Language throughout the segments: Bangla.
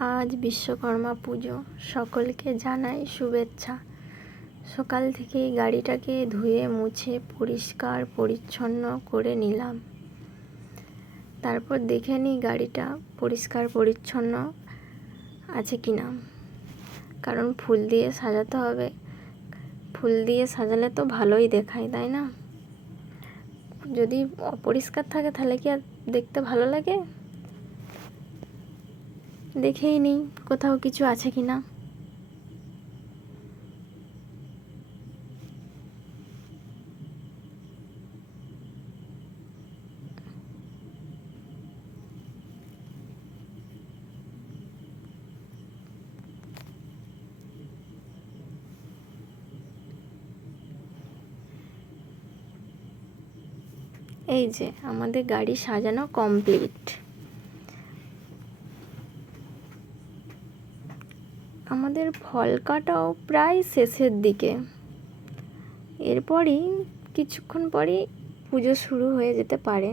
আজ বিশ্বকর্মা পুজো। সকলকে জানাই শুভেচ্ছা। সকাল থেকেই গাড়িটাকে ধুয়ে, মুছে, পরিষ্কার, পরিচ্ছন্ন করে নিলাম। তারপর দেখে নিই গাড়িটা পরিষ্কার, পরিচ্ছন্ন আছে কি না কারণ ফুল দিয়ে সাজাতে হবে। ফুল দিয়ে সাজালে তো ভালোই দেখায়, তাই না? যদি অপরিষ্কার থাকে, তাহলে কি আর দেখতে ভালো লাগে? দেখেই নিই কোথাও কিছু আছে কি না। এই যে আমাদের গাড়ি সাজানো কমপ্লিট আমাদের ফল কাটাও প্রায় শেষের দিকে। এরপরই কিছুক্ষণ পরই পুজো শুরু হয়ে যেতে পারে।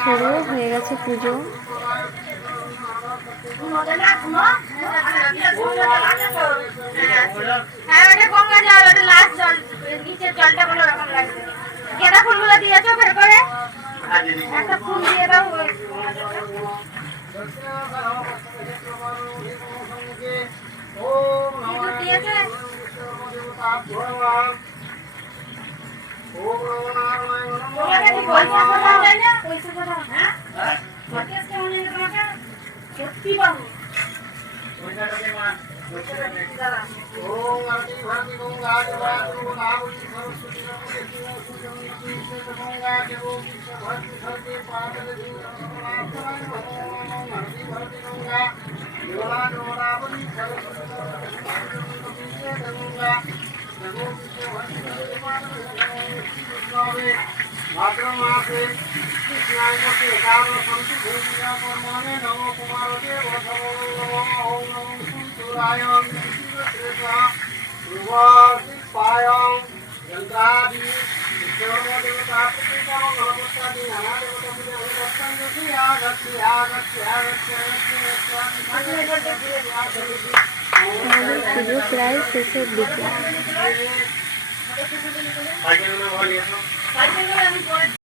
শুরুও হয়ে গেছে পুজো। একটা ফুল দিয়ে দাও ওই সিঁদুর দিয়েছে তোমাকে কি পয়সা কোথাও দেয় না পয়সা কোথাও পয়সা কেমন লাগে তোমাকে সত্যি বাবু ভাদ্র মাসে কৃষ্ণায় বসে কারণ সন্তু ভূমিকা কর্মণে নম কুমার দেব ওম নম কুন্তরায় পায়ং যন্ত্রাদি দেবতা দেবতা পূজা অবস্থান যদি আগচ্ছি আগচ্ছি আগচ্ছি আগচ্ছি আমাদের পুজো প্রায় শেষের দিকে